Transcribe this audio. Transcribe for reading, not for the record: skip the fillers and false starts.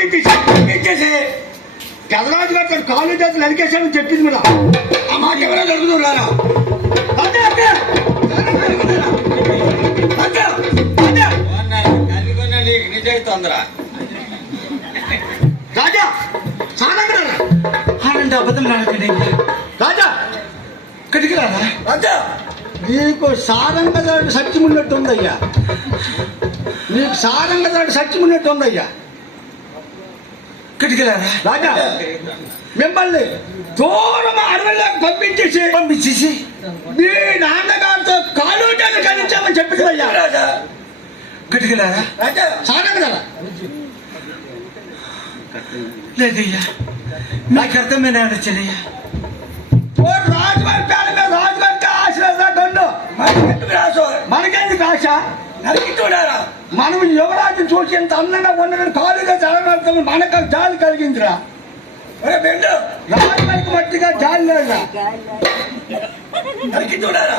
పంపించేసి పెదరాజు గారు కాలు చేతులు నరికేశామని చెప్పింది మేడం. ఆ మాట ఎవరైనా జరుగుతున్నారా? అంతే అంతే అంతే అంతే నిజం తొందర రాజా సానంగా ఆనంద అబద్ధం మాట్లాడండి రాజా ఇక్కడికి రాదా రాజా నీకు సారంగదాడు సత్యం ఉన్నట్టు ఉందయ్యా. నీకు సారంగదాడు సత్యం ఉన్నట్టు ఉందయ్యా. ఇక్కడికి రాదా రాజా మిమ్మల్ని దూరం అడవుల్లోకి పంపించేసి మీ నాన్నగారితో కాలు చేతులు కలిగించామని చెప్పింది అయ్యా. రాజా ఇక్కడికి రాదా రాజా సారంగదా లేదయ్యా నాకు అర్థమైన చెల్లయ్యా. రాజుగారి పేరు మీద రాజుగారికి ఆశీర్వాదండు మనకెందుకు ఆశ? నరికి చూడారా మనం యువరాజు చూసి ఎంత అందంగా ఉండడం కాలుగా జరగడం మనకు జాలి కలిగిందిరా. రాజుగారికి మట్టిగా జాలి లేదా? నరికి చూడారా